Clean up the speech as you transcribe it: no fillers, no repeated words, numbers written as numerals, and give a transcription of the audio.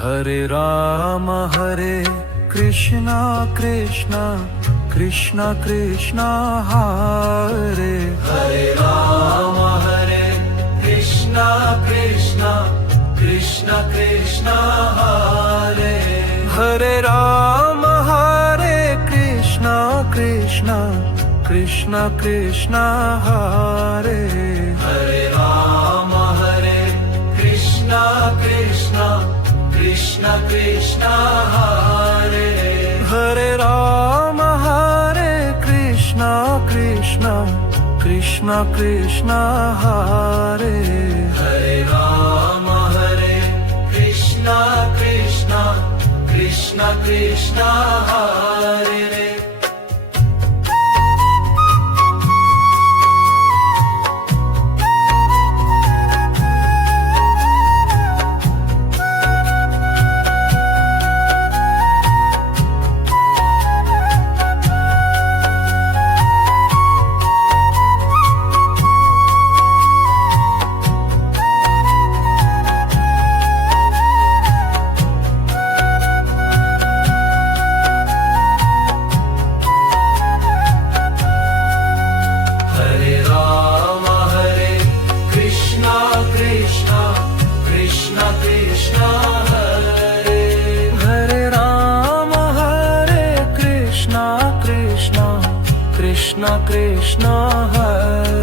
Hare Krishna Krishna Krishna Krishna Hare Hare Rama Krishna Krishna Krishna Krishna Hare Hare Rama Krishna Krishna Krishna Krishna Hare Hare Rama Krishna Krishna Krishna Krishna Hare Hare Rama Krishna Krishna Krishna Krishna Hare Hare Rama Krishna Krishna Krishna Krishna Hare Krishna Krishna Hare